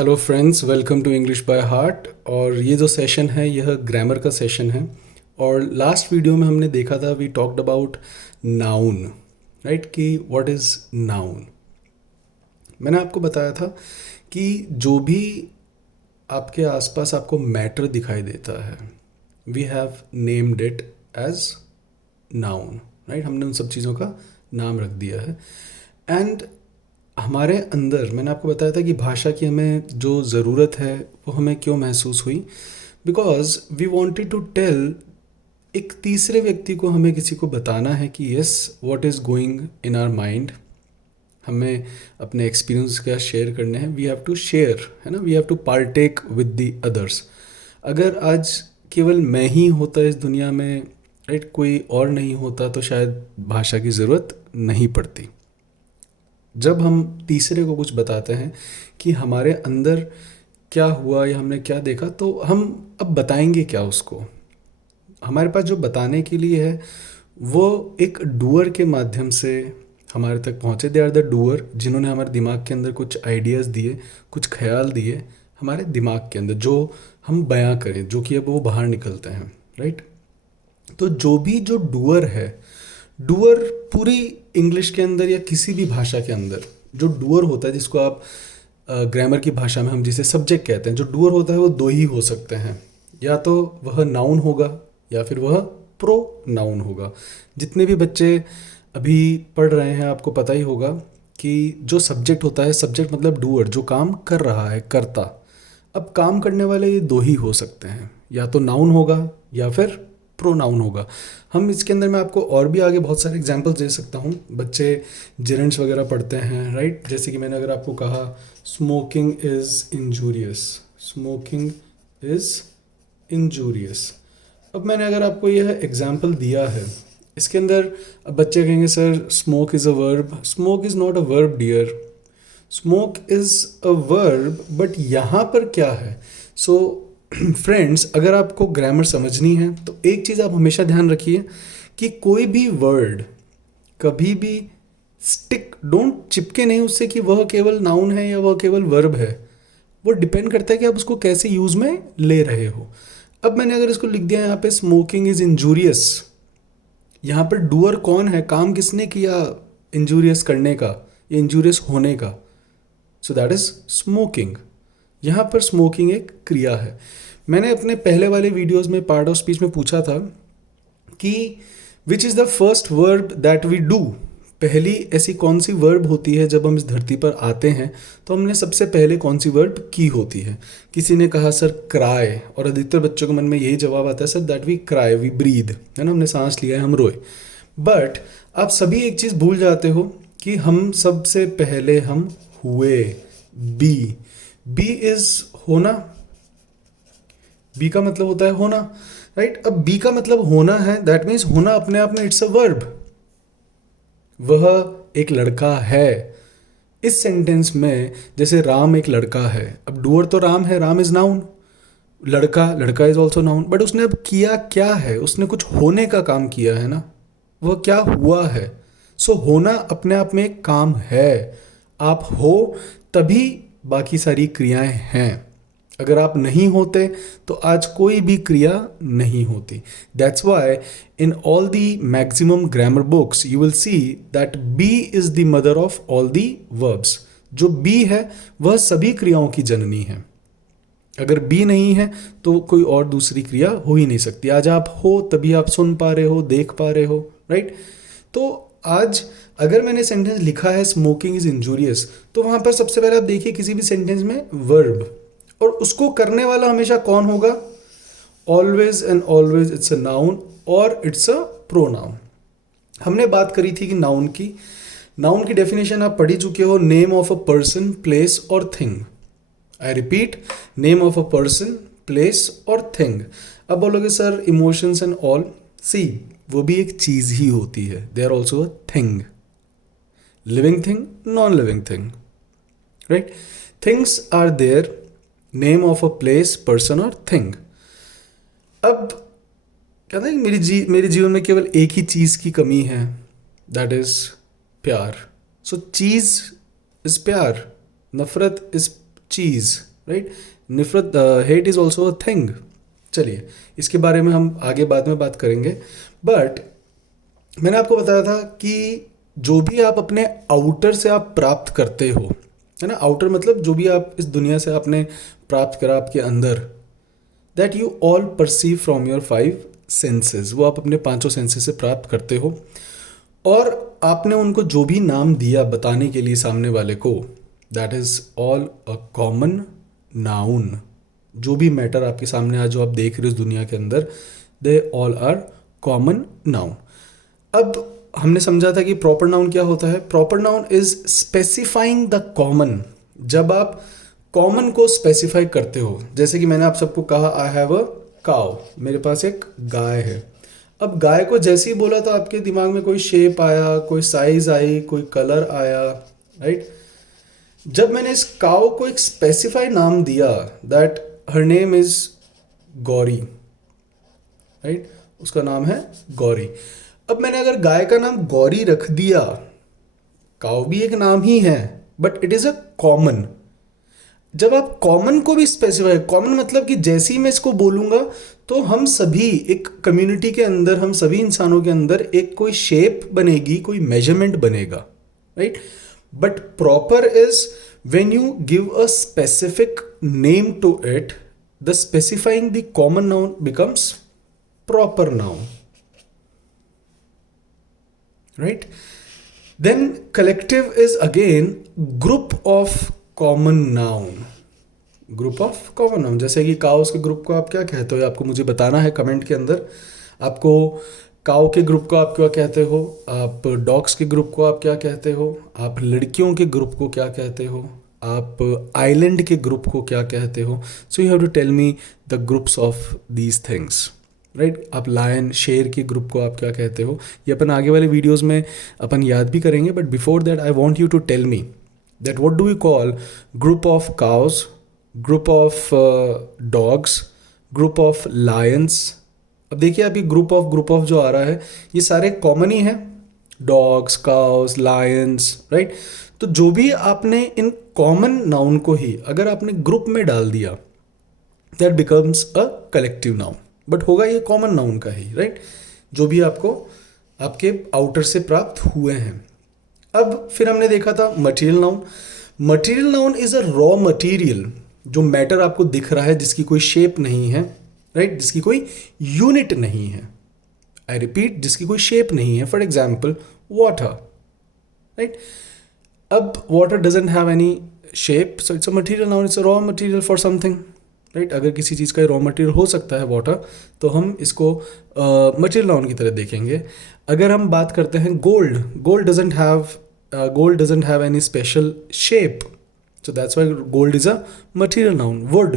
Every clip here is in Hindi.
Hello friends, welcome to English by heart. और ये जो सेशन है यह ग्रामर का सेशन है। और लास्ट वीडियो में हमने देखा था, we talked about noun, right, कि व्हाट इज़ नाउन। मैंने आपको बताया था कि जो भी आपके आसपास आपको मैटर दिखाई देता है, we have named it as noun, right. हमने उन सब चीज़ों का नाम रख दिया है। एंड हमारे अंदर मैंने आपको बताया था कि भाषा की हमें जो ज़रूरत है वो हमें क्यों महसूस हुई, because we wanted to tell, एक तीसरे व्यक्ति को हमें किसी को बताना है कि yes, what is going in our mind. हमें अपने एक्सपीरियंस क्या शेयर करने हैं, वी हैव टू शेयर, है ना, we have to partake with the others. अगर आज केवल मैं ही होता इस दुनिया में, राइट, कोई और नहीं होता, तो शायद भाषा की ज़रूरत नहीं पड़ती। जब हम तीसरे को कुछ बताते हैं कि हमारे अंदर क्या हुआ या हमने क्या देखा, तो हम अब बताएंगे क्या उसको। हमारे पास जो बताने के लिए है वो एक डूअर के माध्यम से हमारे तक पहुँचे। दे आर द डूअर, जिन्होंने हमारे दिमाग के अंदर कुछ आइडियाज़ दिए, कुछ ख्याल दिए हमारे दिमाग के अंदर, जो हम बयां करें, जो कि अब वो बाहर निकलते हैं, राइट। तो जो डूअर है, डूअर पूरी इंग्लिश के अंदर या किसी भी भाषा के अंदर जो डूअर होता है, जिसको आप ग्रामर की भाषा में हम जिसे सब्जेक्ट कहते हैं, जो डूअर होता है वो दो ही हो सकते हैं। या तो वह नाउन होगा या फिर वह प्रो नाउन होगा। जितने भी बच्चे अभी पढ़ रहे हैं आपको पता ही होगा कि जो सब्जेक्ट होता है, सब्जेक्ट मतलब डूअर, जो काम कर रहा है, कर्ता। अब काम करने वाले ये दो ही हो सकते हैं, या तो नाउन होगा या फिर प्रोनाउन होगा। हम इसके अंदर मैं आपको और भी आगे बहुत सारे एग्जांपल्स दे सकता हूँ। बच्चे जेरेंट्स वगैरह पढ़ते हैं, राइट। जैसे कि मैंने अगर आपको कहा smoking is injurious, smoking is injurious. अब मैंने अगर आपको यह एग्जांपल दिया है, इसके अंदर अब बच्चे कहेंगे sir smoke is a verb. Smoke is not a verb dear, smoke is a verb, but यहाँ पर क्या है। सो फ्रेंड्स, अगर आपको ग्रामर समझनी है तो एक चीज़ आप हमेशा ध्यान रखिए कि कोई भी वर्ड कभी भी स्टिक, डोंट चिपके नहीं उससे कि वह केवल नाउन है या वह केवल वर्ब है। वो डिपेंड करता है कि आप उसको कैसे यूज़ में ले रहे हो। अब मैंने अगर इसको लिख दिया यहाँ पे स्मोकिंग इज़ इंजूरियस, यहाँ पर डूअर कौन है, काम किसने किया इंजूरियस करने का या इंजूरियस होने का। So that is smoking. यहाँ पर स्मोकिंग एक क्रिया है। मैंने अपने पहले वाले वीडियोस में पार्ट ऑफ स्पीच में पूछा था कि which is the first verb that we do. पहली ऐसी कौन सी वर्ब होती है जब हम इस धरती पर आते हैं, तो हमने सबसे पहले कौन सी वर्ब की होती है। किसी ने कहा सर क्राई, और अधिकतर बच्चों के मन में यही जवाब आता है sir that we cry, we breathe, है ना, हमने सांस लिया है, हम रोए। बट आप सभी एक चीज़ भूल जाते हो कि हम सबसे पहले हम हुए। बी, बी इज होना, बी का मतलब होता है होना, राइट। अब बी का मतलब होना है, दैट मीन्स होना अपने आप में इट्स अ वर्ब। वह एक लड़का है। इस सेंटेंस में जैसे राम एक लड़का है, अब डूअर तो राम है, राम इज नाउन। लड़का, लड़का इज ऑल्सो नाउन, बट उसने अब किया क्या है, उसने कुछ होने का काम किया है ना, वह क्या हुआ है। सो होना अपने आप में एक काम है। आप हो तभी बाकी सारी क्रियाएं हैं। अगर आप नहीं होते तो आज कोई भी क्रिया नहीं होती। That's why in all the maximum grammar books you will see that be is the mother of all the verbs. जो बी है वह सभी क्रियाओं की जननी है। अगर बी नहीं है तो कोई और दूसरी क्रिया हो ही नहीं सकती। आज आप हो तभी आप सुन पा रहे हो, देख पा रहे हो, राइट। तो आज अगर मैंने सेंटेंस लिखा है स्मोकिंग इज इंजूरियस, तो वहां पर सबसे पहले आप देखिए किसी भी सेंटेंस में वर्ब, और उसको करने वाला हमेशा कौन होगा। Always and always it's a noun और इट्स अ प्रोनाउन। हमने बात करी थी कि नाउन की, नाउन की डेफिनेशन आप पढ़ ही चुके हो, name of a person, place और thing. I repeat, name of a person, place और थिंग। अब बोलोगे sir emotions and all, see वो भी एक चीज ही होती है, they are also a thing. Living thing, non living thing, right. Things are there, name of a place, person और थिंग। अब कहते हैं मेरे जीवन में केवल एक ही चीज की कमी है, दैट इज प्यार। सो चीज इज प्यार, नफरत इज चीज, राइट. नफरत, hate is also a thing. चलिए इसके बारे में हम आगे बाद में बात करेंगे. बट मैंने आपको बताया था कि जो भी आप अपने आउटर से आप प्राप्त करते हो, है ना, आउटर मतलब जो भी आप इस दुनिया से आपने प्राप्त करा आपके अंदर, that you all perceive from your five senses, वो आप अपने पांचों सेंसेस से प्राप्त करते हो. और आपने उनको जो भी नाम दिया बताने के लिए सामने वाले को, that is all a common noun. जो भी मैटर आपके सामने आज जो आप देख रहे हो इस दुनिया के अंदर, they all are common noun. अब हमने समझा था कि प्रॉपर नाउन क्या होता है. Proper noun is specifying the common. जब आप कॉमन को स्पेसिफाई करते हो, जैसे कि मैंने आप सबको कहा आई हैव अ काउ, मेरे पास एक गाय है. अब गाय को जैसे ही बोला तो आपके दिमाग में कोई शेप आया, कोई साइज आई, कोई कलर आया, राइट. जब मैंने इस काउ को एक स्पेसिफाई नाम दिया, that her name is Gauri, right, उसका नाम है गौरी. अब मैंने अगर गाय का नाम गौरी रख दिया, काउ भी एक नाम ही है but it is a common. जब आप कॉमन को भी स्पेसिफाई, कॉमन मतलब कि जैसे ही मैं इसको बोलूंगा तो हम सभी एक कम्युनिटी के अंदर, हम सभी इंसानों के अंदर एक कोई शेप बनेगी, कोई मेजरमेंट बनेगा, right. But proper is when you give a specific name to it, the specifying the common noun becomes proper noun, right. Then collective is again group of common noun. Group of common noun. जैसे कि काउस के ग्रुप को आप क्या कहते हो, आपको मुझे बताना है कमेंट के अंदर. आपको काउ के ग्रुप को आप क्या कहते हो, आप डॉग्स के ग्रुप को आप क्या कहते हो, आप लड़कियों के ग्रुप को क्या कहते हो, आप आइलैंड के ग्रुप को क्या कहते हो. So you have to tell me the groups of these things, right. आप लायन, शेर के ग्रुप को आप क्या कहते हो, ये अपन आगे वाले वीडियोस में अपन याद भी करेंगे. But before that I want you to tell me that what do we call group of cows, group of dogs, group of lions. अब देखिए आप ये ग्रुप ऑफ जो आ रहा है ये सारे कॉमन ही हैं, डॉग्स, काउस, लायंस, राइट. तो जो भी आपने इन कॉमन नाउन को ही अगर आपने ग्रुप में डाल दिया, that becomes a collective noun. But होगा ये कॉमन नाउन का ही, राइट, जो भी आपको आपके आउटर से प्राप्त हुए हैं. अब फिर हमने देखा था material noun. Material noun is a raw material, जो मैटर आपको दिख रहा है, जिसकी कोई शेप नहीं है, राइट, जिसकी कोई यूनिट नहीं है. आई रिपीट, जिसकी कोई शेप नहीं है. For example water, right. अब water doesn't have any shape, so it's a material noun, it's a raw material for something, right. अगर किसी चीज़ का रॉ मटेरियल हो सकता है वाटर, तो हम इसको मटेरियल नाउन की तरह देखेंगे. अगर हम बात करते हैं gold, gold doesn't have any special shape, so that's why gold is a material noun. Wood,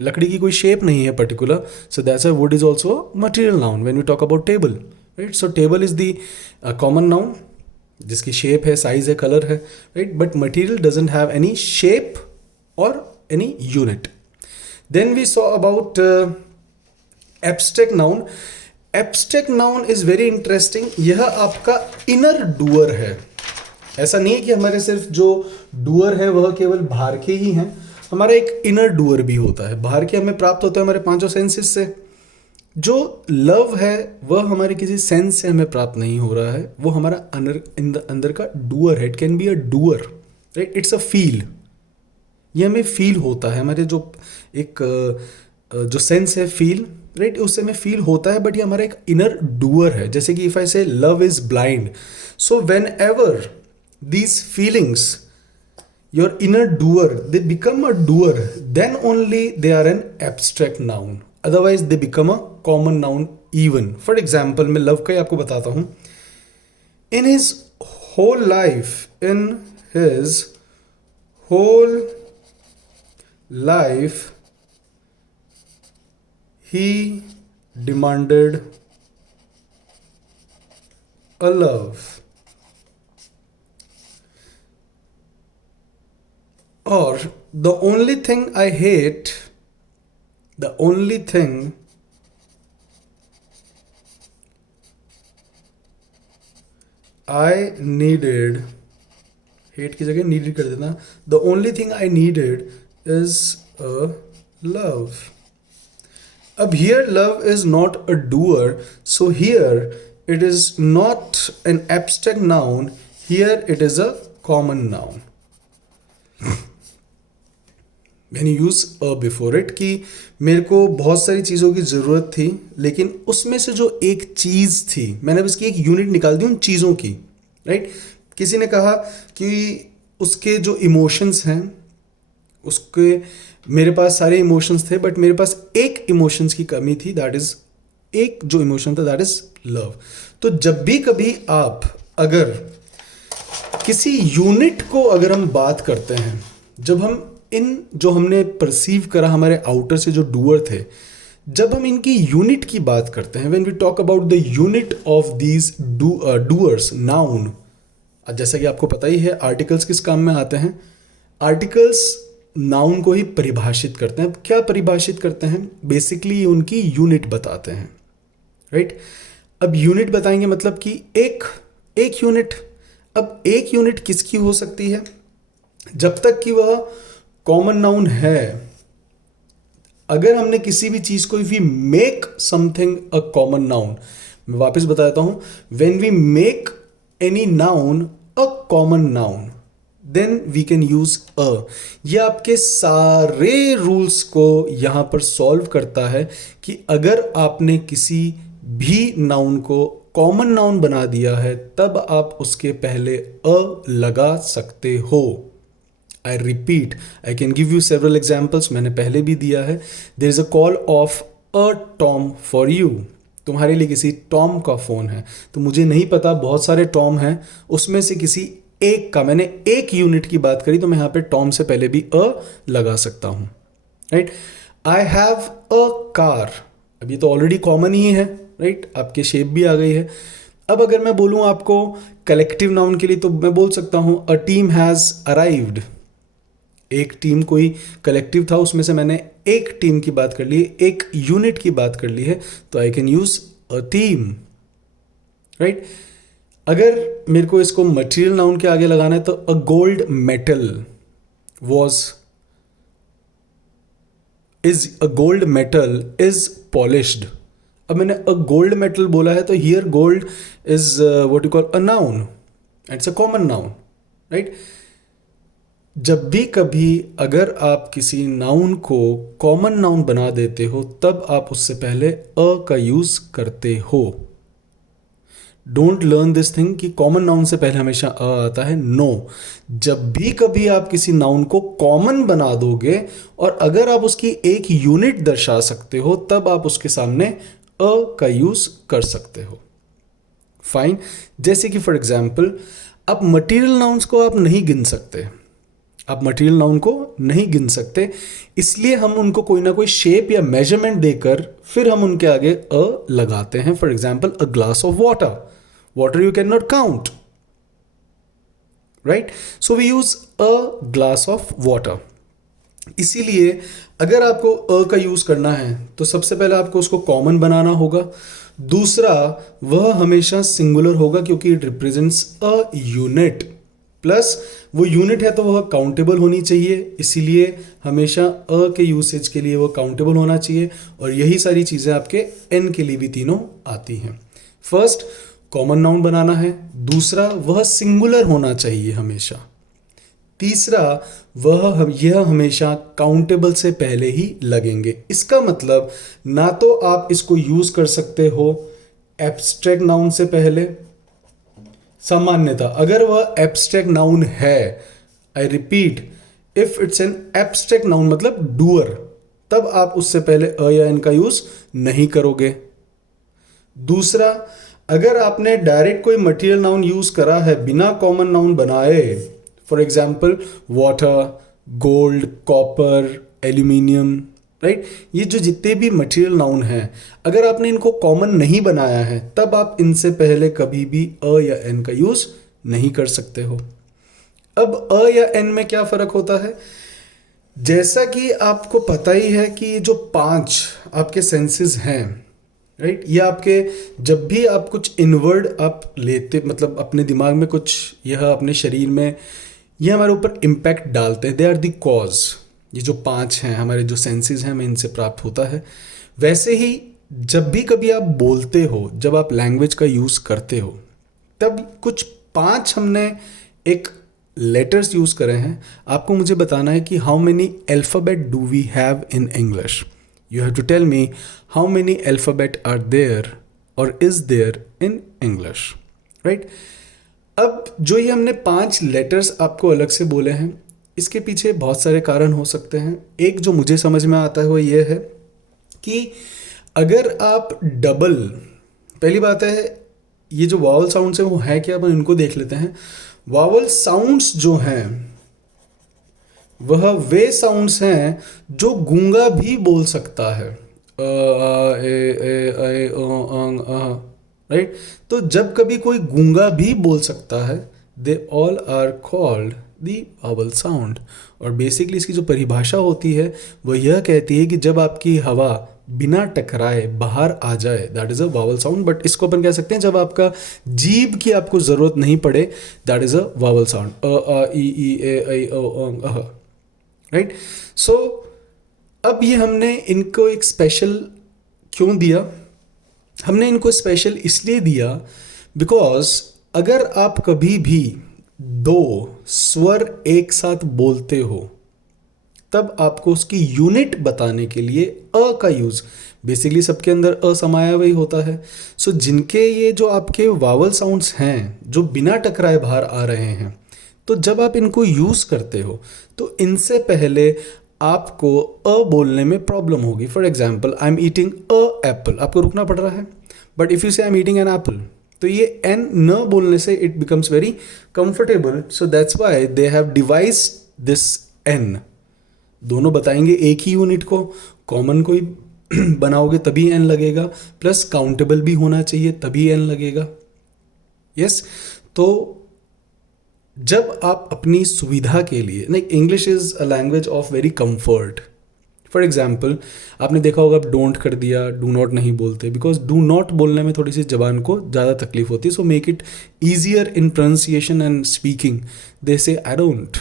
लकड़ी की कोई शेप नहीं है particular, so that's why wood is also material noun. When we talk about table, right, so table is the common noun, जिसकी शेप है, साइज है, कलर है, right. But material doesn't have any shape और any unit. Then we saw about abstract noun. Abstract noun is very interesting. यह आपका inner doer है. ऐसा नहीं है कि हमारे सिर्फ जो doer है वह केवल बाहर के ही हैं. हमारा एक inner doer भी होता है. बाहर के हमें प्राप्त होता है हमारे पांचों सेंसेस से. जो लव है वह हमारे किसी सेंस से हमें प्राप्त नहीं हो रहा है, वो हमारा अंदर का डूअर है. It can be a doer, right. It's a feel, ये हमें फील होता है. हमारे जो एक जो सेंस है फील, राइट, उससे हमें फील होता है. बट ये हमारा एक इनर डूअर है. जैसे कि if I say love is blind, so whenever these feelings, your inner doer, they become a doer, then only they are an abstract noun. Otherwise they become a common noun even. For example मैं लव का ही आपको बताता हूं. In his whole life, in his whole life he demanded a love. Or the only thing I hate, the only thing I needed, hate की जगह नीडेड कर देना. The only thing I needed is a love. अब here love is not a doer, so here it is not an abstract noun, here it is a common noun. When you use a before it, कि मेरे को बहुत सारी चीज़ों की ज़रूरत थी, लेकिन उसमें से जो एक चीज़ थी मैंने अब इसकी एक यूनिट निकाल दी उन चीज़ों की, राइट. किसी ने कहा कि उसके जो इमोशंस हैं, उसके मेरे पास सारे इमोशंस थे बट मेरे पास एक इमोशंस की कमी थी, दैट इज़ एक जो इमोशन था दैट इज़ लव. तो जब भी कभी आप अगर किसी यूनिट को अगर हम बात करते हैं, जब हम इन जो हमने परसीव करा हमारे आउटर से जो डूअर थे, जब हम इनकी यूनिट की बात करते हैं, when we talk about the unit of these doers, noun, जैसा कि आपको पता ही है आर्टिकल्स किस काम में आते हैं. आर्टिकल्स नाउन को ही परिभाषित करते हैं. क्या परिभाषित करते हैं? बेसिकली उनकी यूनिट बताते हैं, राइट. अब यूनिट बताएंगे मतलब कि एक यूनिट. अब एक यूनिट किसकी हो सकती है? जब तक कि वह कॉमन नाउन है. अगर हमने किसी भी चीज को, if we make something a common noun, मैं वापस बताता हूं, when we make any noun a common noun then we can use a. ये आपके सारे रूल्स को यहां पर सॉल्व करता है कि अगर आपने किसी भी नाउन को कॉमन नाउन बना दिया है तब आप उसके पहले अ लगा सकते हो. I repeat, I can give you several examples. मैंने पहले भी दिया है. There is a call of a Tom for you. तुम्हारे लिए किसी टॉम का फ़ोन है. तो मुझे नहीं पता, बहुत सारे टॉम हैं, उसमें से किसी एक का, मैंने एक यूनिट की बात करी तो मैं यहाँ पे टॉम से पहले भी अ लगा सकता हूँ, right. I have a car. अब ये तो ऑलरेडी कॉमन ही है, राइट. आपके शेप भी आ गई है. अब अगर मैं बोलूँ आपको कलेक्टिव नाउन के लिए तो मैं बोल सकता हूँ अ टीम हैज़ अराइव्ड. एक टीम कोई कलेक्टिव था, उसमें से मैंने एक टीम की बात कर ली, एक यूनिट की बात कर ली है, तो I can use a team, right. अगर मेरे को इसको मटेरियल नाउन के आगे लगाना है तो a gold metal is polished. अब मैंने अ गोल्ड मेटल बोला है तो here gold is what you call a noun, it's a common noun, right. जब भी कभी अगर आप किसी नाउन को कॉमन नाउन बना देते हो तब आप उससे पहले अ का यूज करते हो. डोंट लर्न दिस थिंग कि कॉमन नाउन से पहले हमेशा अ आता है. नो, जब भी कभी आप किसी नाउन को कॉमन बना दोगे और अगर आप उसकी एक यूनिट दर्शा सकते हो तब आप उसके सामने अ का यूज कर सकते हो. फाइन. जैसे कि फॉर एग्जाम्पल आप मटीरियल नाउन्स को आप नहीं गिन सकते. आप मटेरियल नाउन को नहीं गिन सकते, इसलिए हम उनको कोई ना कोई शेप या मेजरमेंट देकर फिर हम उनके आगे अ लगाते हैं. For example a glass of water you can not count, right. So we use a glass of water. इसीलिए अगर आपको अ का यूज करना है तो सबसे पहले आपको उसको कॉमन बनाना होगा. दूसरा, वह हमेशा सिंगुलर होगा क्योंकि it represents a unit. Plus वो यूनिट है तो वह काउंटेबल होनी चाहिए, इसीलिए हमेशा अ के यूसेज के लिए वो काउंटेबल होना चाहिए. और यही सारी चीज़ें आपके एन के लिए भी तीनों आती हैं. फर्स्ट, कॉमन नाउन बनाना है. दूसरा, वह सिंगुलर होना चाहिए हमेशा. तीसरा, यह हमेशा काउंटेबल से पहले ही लगेंगे. इसका मतलब ना तो आप इसको यूज कर सकते हो एब्स्ट्रैक्ट नाउन से पहले. सामान्यतः अगर वह एब्स्ट्रैक्ट नाउन है, I repeat, if it's an abstract noun मतलब डूअर, तब आप उससे पहले अ या एन का यूज नहीं करोगे. दूसरा, अगर आपने डायरेक्ट कोई मटेरियल नाउन यूज करा है बिना कॉमन नाउन बनाए, for example water, gold, copper, aluminium, right, ये जो जितने भी मटेरियल नाउन हैं, अगर आपने इनको कॉमन नहीं बनाया है तब आप इनसे पहले कभी भी अ या एन का यूज नहीं कर सकते हो. अब अ या एन में क्या फर्क होता है? जैसा कि आपको पता ही है कि जो 5 आपके सेंसेस हैं, राइट, ये आपके जब भी आप कुछ इनवर्ड आप लेते, मतलब अपने दिमाग में कुछ, यह अपने शरीर में, ये हमारे ऊपर इम्पैक्ट डालते हैं. They are the cause. ये जो 5 हैं हमारे जो सेंसेस हैं, हमें इनसे प्राप्त होता है। वैसे ही जब भी कभी आप बोलते हो, जब आप लैंग्वेज का यूज़ करते हो, तब कुछ 5 हमने एक लेटर्स यूज़ करे हैं। आपको मुझे बताना है कि how many alphabet do we have in English. You have to tell me how many alphabet are there और is there in English, right. अब जो ये हमने 5 लेटर्स आपको अलग से बोले हैं, इसके पीछे बहुत सारे कारण हो सकते हैं। एक जो मुझे समझ में आता है वो ये है कि अगर आप डबल, पहली बात है ये जो वावल साउंड्स हैं वो है क्या, अपन इनको देख लेते हैं। वावल साउंड्स जो हैं वह वे साउंड्स हैं जो गूंगा भी बोल सकता है, राइट। तो जब कभी कोई गूंगा भी बोल सकता है, they all are called the vowel sound. और बेसिकली इसकी जो परिभाषा होती है वो यह कहती है कि जब आपकी हवा बिना टकराए बाहर आ जाए, that is a vowel sound. But इसको अपन कह सकते हैं जब आपका जीभ की आपको ज़रूरत नहीं पड़े, that is a vowel sound, अ ई ए ऐ अ, राइट। सो अब ये हमने इनको एक स्पेशल क्यों दिया, हमने इनको स्पेशल इसलिए दिया बिकॉज अगर आप कभी भी 2 स्वर एक साथ बोलते हो, तब आपको उसकी यूनिट बताने के लिए अ का यूज़, बेसिकली सबके अंदर अ समाया हुआ ही होता है। सो जिनके ये जो आपके वावल साउंड्स हैं जो बिना टकराए बाहर आ रहे हैं, तो जब आप इनको यूज़ करते हो तो इनसे पहले आपको अ बोलने में प्रॉब्लम होगी। For example, I am eating a apple, आपको रुकना पड़ रहा है। But if you say I am eating an apple, तो ये एन न बोलने से it becomes very comfortable. So that's why they have devised this an. दोनों बताएंगे एक ही यूनिट को, कॉमन कोई बनाओगे तभी एन लगेगा, प्लस काउंटेबल भी होना चाहिए तभी एन लगेगा। यस तो जब आप अपनी सुविधा के लिए, नहीं, English is a language of very comfort. For example, आपने देखा होगा आप डोंट कर दिया, डू नॉट नहीं बोलते, बिकॉज डू नॉट बोलने में थोड़ी सी जबान को ज़्यादा तकलीफ होती है। So make it easier in pronunciation and speaking, they say I don't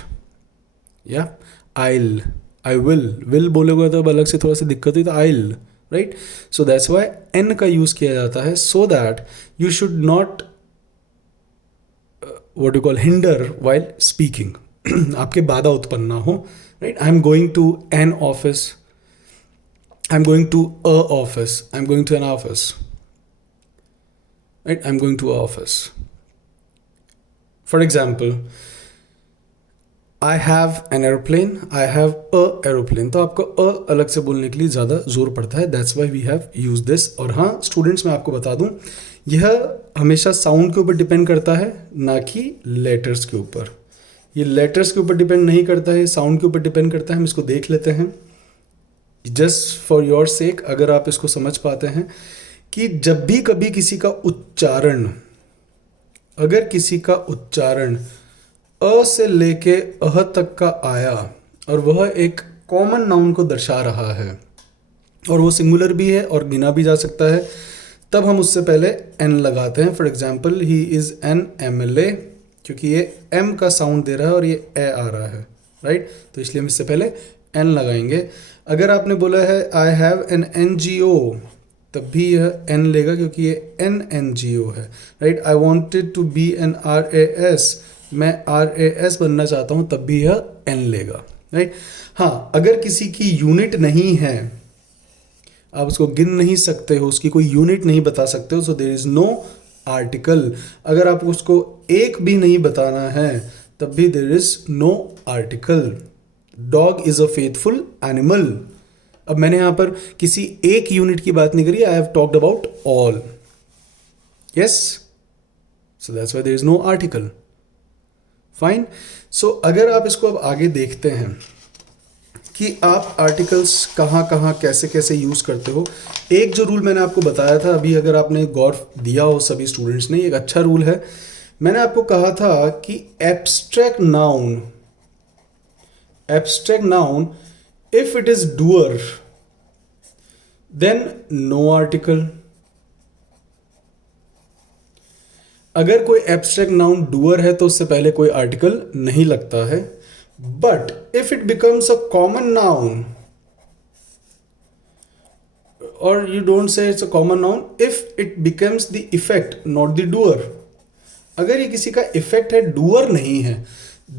या आइल, आई विल बोलोगे तो अब अलग से थोड़ा सा दिक्कत हुई, तो I'll, right. So that's why an का यूज़ किया जाता है, so that you should not what you call hinder while speaking आपके बाधा उत्पन्न ना हो, right. I am going to an office, I am going to a office, I am going to an office, right, I am going to a office. For example, I have an aeroplane, I have a aeroplane, तो आपको अ अलग से बोलने के लिए ज़्यादा जोर पड़ता है, that's why we have use this. और हाँ स्टूडेंट्स, मैं आपको बता दूं, यह हमेशा साउंड के ऊपर डिपेंड करता है, ना कि लेटर्स के ऊपर। ये लेटर्स के ऊपर डिपेंड नहीं करता है, साउंड के ऊपर डिपेंड करता है। हम इसको देख लेते हैं जस्ट फॉर योर सेक, अगर आप इसको समझ पाते हैं कि जब भी कभी किसी का उच्चारण, अगर किसी का उच्चारण अ से लेके अह तक का आया और वह एक कॉमन नाउन को दर्शा रहा है और वो सिंगुलर भी है और गिना भी जा सकता है, तब हम उससे पहले एन लगाते हैं। For example, he is an MLA, क्योंकि ये एम का साउंड दे रहा है और ये ए आ रहा है, राइट। तो इसलिए हम इससे पहले एन लगाएंगे। अगर आपने बोला है आई हैव एन NGO, तब भी यह एन लेगा क्योंकि ये एन NGO है, right. I wanted to be an RAS, मैं RAS बनना चाहता हूँ, तब भी यह एन लेगा, राइट। हाँ, अगर किसी की यूनिट नहीं है, आप उसको गिन नहीं सकते हो, उसकी कोई यूनिट नहीं बता सकते हो, so there is no article. अगर आप उसको एक भी नहीं बताना है, तब भी there is no article. Dog is a faithful animal. अब मैंने यहां पर किसी एक यूनिट की बात नहीं करी, I have talked about all, yes. So that's why there is no article, fine. So अगर आप इसको अब आगे देखते हैं कि आप आर्टिकल्स कहाँ कहाँ कैसे कैसे यूज़ करते हो, एक जो रूल मैंने आपको बताया था अभी, अगर आपने गौर दिया हो सभी स्टूडेंट्स ने, एक अच्छा रूल है। मैंने आपको कहा था कि abstract noun if it is doer then no article. अगर कोई एब्स्ट्रैक्ट नाउन डूअर है तो उससे पहले कोई आर्टिकल नहीं लगता है। But if it becomes a common noun, or you don't say it's a common noun, if it becomes the effect, not the doer. अगर ये किसी का इफेक्ट है, डूअर नहीं है,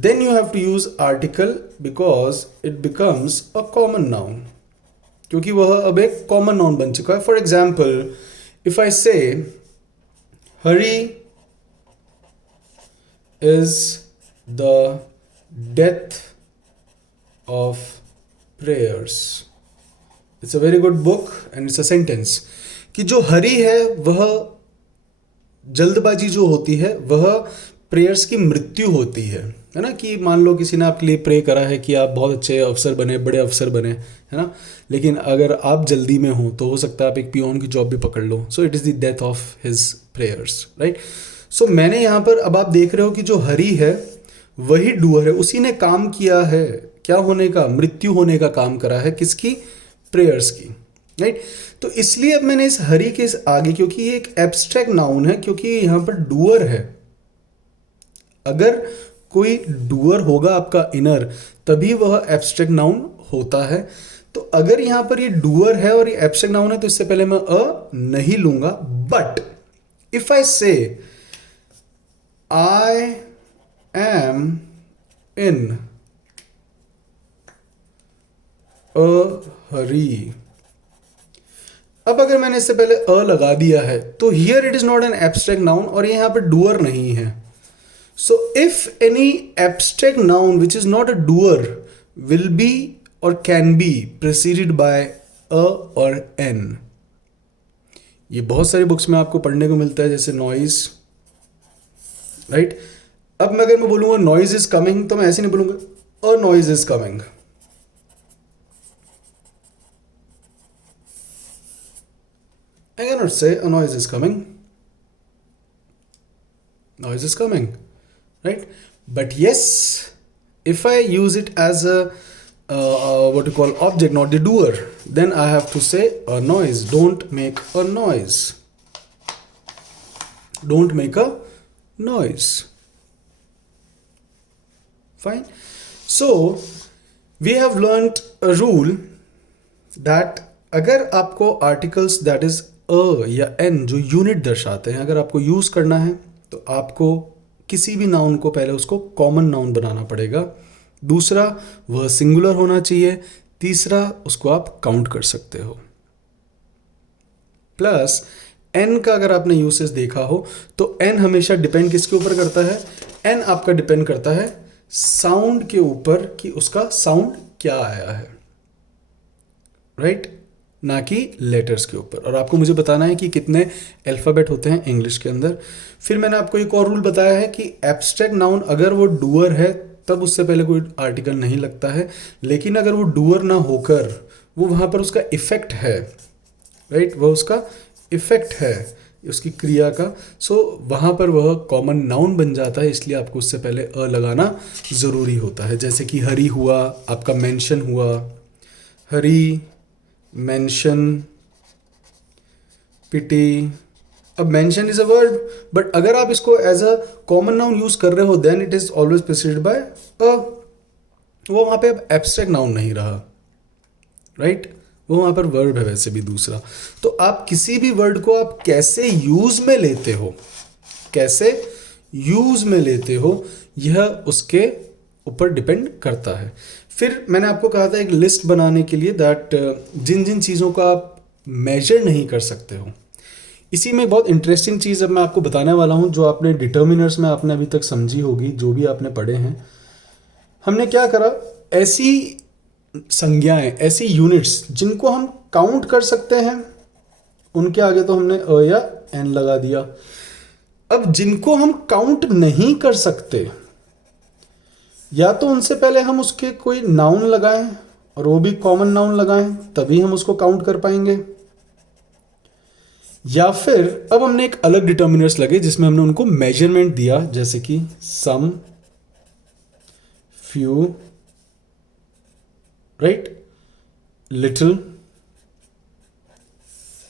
then you have to use article because it becomes a common noun. क्योंकि वह अब एक common noun बन चुका है. For example, if I say hurry is the death of prayers. It's a very good book and it's a sentence. कि जो हरी है वह जल्दबाजी जो होती है वह प्रेयर्स की मृत्यु होती है ना. कि मान लो किसी ने आपके लिए प्रे करा है कि आप बहुत अच्छे अफसर बने, बड़े अफसर बने, है ना, लेकिन अगर आप जल्दी में हो तो हो सकता है आप एक पियोन की जॉब भी पकड़ लो. So it is the death of his prayers, right. So मैंने यहाँ पर, अब आप देख रहे हो कि जो हरी है वही डूअर है, उसी ने काम किया है, क्या होने का, मृत्यु होने का काम करा है, किसकी, प्रेयर्स की, राइट. तो इसलिए अब मैंने इस हरी के इस आगे, क्योंकि ये एक एब्स्ट्रैक्ट नाउन है, क्योंकि यहाँ पर डूअर है. अगर कोई डूअर होगा आपका इनर, तभी वह एब्स्ट्रैक्ट नाउन होता है. तो अगर यहाँ पर ये डूअर है और ये एब्स्ट्रैक्ट नाउन है तो इससे पहले मैं अ नहीं लूंगा. बट इफ आई से आई एम इन अ हरी, अब अगर मैंने इससे पहले अ लगा दिया है तो here it is not an abstract noun और ये यहाँ पर डूअर नहीं है. So if any abstract noun which is not a doer will be और कैन बी प्रेसीडेड बाय अ और एन. ये बहुत सारी बुक्स में आपको पढ़ने को मिलता है, जैसे नॉइज, राइट. अब मैं अगर मैं बोलूंगा नॉइज इज कमिंग तो मैं ऐसे नहीं बोलूंगा a noise is coming. I cannot say a noise is coming. Noise is coming, right? But yes, if I use it as a what you call object, not the doer, then I have to say a noise. Don't make a noise. Don't make a noise. Fine. So we have learnt a rule that अगर आपको आर्टिकल्स दैट इज अ या एन जो यूनिट दर्शाते हैं, अगर आपको यूज करना है तो आपको किसी भी नाउन को पहले उसको कॉमन नाउन बनाना पड़ेगा. दूसरा, वह सिंगुलर होना चाहिए. तीसरा, उसको आप काउंट कर सकते हो. प्लस एन का अगर आपने यूसेज देखा हो तो एन हमेशा डिपेंड किसके ऊपर करता है, एन आपका डिपेंड करता है साउंड के ऊपर कि उसका साउंड क्या आया है, राइट, ना कि लेटर्स के ऊपर. और आपको मुझे बताना है कि कितने अल्फ़ाबेट होते हैं इंग्लिश के अंदर. फिर मैंने आपको एक और रूल बताया है कि एब्स्ट्रैक्ट नाउन अगर वो डूअर है तब उससे पहले कोई आर्टिकल नहीं लगता है, लेकिन अगर वो डूअर ना होकर वो वहाँ पर उसका इफेक्ट है, राइट, वह उसका इफेक्ट है उसकी क्रिया का, सो वहाँ पर वह कॉमन नाउन बन जाता है. इसलिए आपको उससे पहले अ लगाना ज़रूरी होता है. जैसे कि हरी हुआ, आपका मेंशन हुआ, हरी, मेंशन, पिटी. अब mention is a verb, but अगर आप इसको as a common noun use कर रहे हो then it is always preceded by a. वो वहाँ पे अब एब्स्ट्रैक्ट नाउन नहीं रहा, राइट, वो वहाँ पर वर्ब है वैसे भी दूसरा. तो आप किसी भी वर्ड को आप कैसे यूज में लेते हो, कैसे यूज में लेते हो, यह उसके ऊपर डिपेंड करता है. फिर मैंने आपको कहा था एक लिस्ट बनाने के लिए दैट जिन जिन चीज़ों का आप मेजर नहीं कर सकते हो. इसी में बहुत इंटरेस्टिंग चीज़ अब मैं आपको बताने वाला हूँ जो आपने डिटर्मिनर्स में आपने अभी तक समझी होगी, जो भी आपने पढ़े हैं. हमने क्या करा, ऐसी संज्ञाएं, ऐसी यूनिट्स जिनको हम काउंट कर सकते हैं उनके आगे तो हमने अ या एन लगा दिया. अब जिनको हम काउंट नहीं कर सकते, या तो उनसे पहले हम उसके कोई नाउन लगाएं और वो भी कॉमन नाउन लगाएं, तभी हम उसको काउंट कर पाएंगे. या फिर अब हमने एक अलग डिटर्मिनर्स लगे जिसमें हमने उनको मेजरमेंट दिया, जैसे कि some, few, right, little,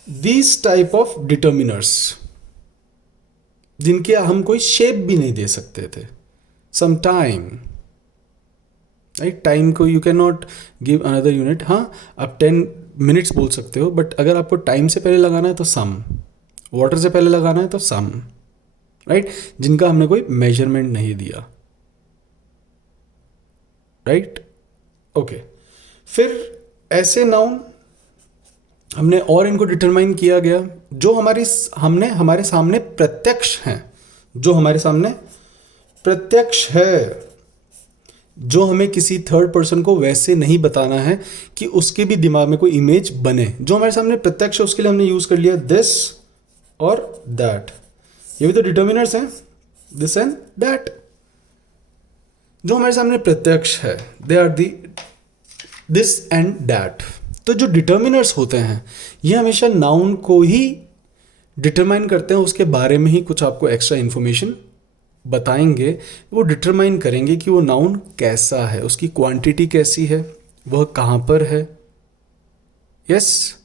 these type of determiners जिनके हम कोई शेप भी नहीं दे सकते थे. Some time, right. टाइम को you can not give another unit. हाँ, आप 10 मिनट्स बोल सकते हो, बट अगर आपको टाइम से पहले लगाना है तो सम, वाटर से पहले लगाना है तो सम, राइट, जिनका हमने कोई मेजरमेंट नहीं दिया, राइट। ओके, फिर ऐसे नाउन हमने और इनको डिटरमाइन किया गया जो हमारे सामने प्रत्यक्ष हैं, जो हमारे सामने प्रत्यक्ष है, जो हमें किसी थर्ड पर्सन को वैसे नहीं बताना है कि उसके भी दिमाग में कोई इमेज बने, जो हमारे सामने प्रत्यक्ष है उसके लिए हमने यूज कर लिया दिस और दैट। ये भी तो डिटर्मिनर्स हैं, दिस एंड दैट। जो हमारे सामने प्रत्यक्ष है they are the this and that. तो जो डिटर्मिनर्स होते हैं ये हमेशा नाउन को ही डिटरमाइन करते हैं, उसके बारे में ही कुछ आपको एक्स्ट्रा इन्फॉर्मेशन बताएंगे, वो डिटरमाइन करेंगे कि वो नाउन कैसा है, उसकी क्वांटिटी कैसी है, वह कहाँ पर है। Yes,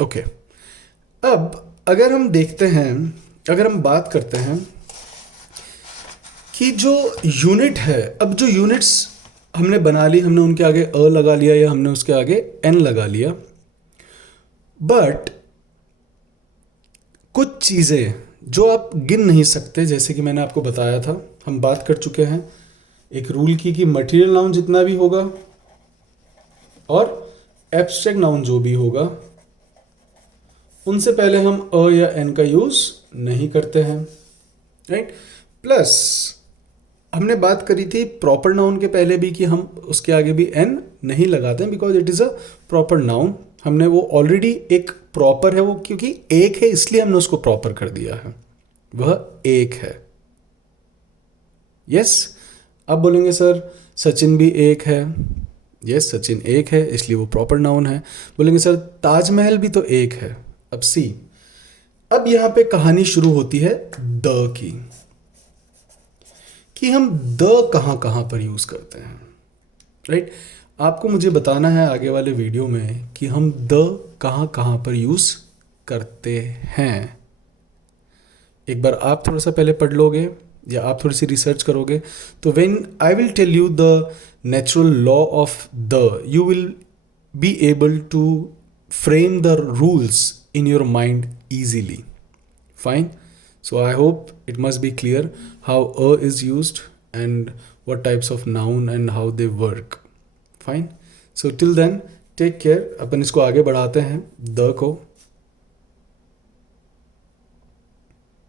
okay. अब अगर हम देखते हैं, अगर हम बात करते हैं कि जो यूनिट है, अब जो यूनिट्स हमने बना ली, हमने उनके आगे अ लगा लिया या हमने उसके आगे एन लगा लिया, बट कुछ चीज़ें जो आप गिन नहीं सकते, जैसे कि मैंने आपको बताया था, हम बात कर चुके हैं एक रूल की कि मटेरियल नाउन जितना भी होगा और एब्स्ट्रैक्ट नाउन जो भी होगा उनसे पहले हम अ या एन का यूज़ नहीं करते हैं, राइट। प्लस हमने बात करी थी प्रॉपर नाउन के पहले भी कि हम उसके आगे भी एन नहीं लगाते हैं because it is a proper noun. हमने वो ऑलरेडी एक प्रॉपर है, वो क्योंकि एक है इसलिए हमने उसको प्रॉपर कर दिया है, वह एक है। यस, अब बोलेंगे सर सचिन भी एक है। यस, सचिन एक है इसलिए वो प्रॉपर नाउन है। बोलेंगे सर ताजमहल भी तो एक है। अब सी, अब यहां पे कहानी शुरू होती है द की, कि हम द कहां कहां पर यूज करते हैं, राइट। आपको मुझे बताना है आगे वाले वीडियो में कि हम द कहां कहां पर यूज करते हैं। एक बार आप थोड़ा सा पहले पढ़ लोगे या आप थोड़ी सी रिसर्च करोगे तो when I will tell you the natural law of the, you will be able to frame the rules in your mind easily. Fine. So I hope it must be clear how a is used and what types of noun and how they work. Fine. So till then take care. अपन इसको आगे बढ़ाते हैं द को.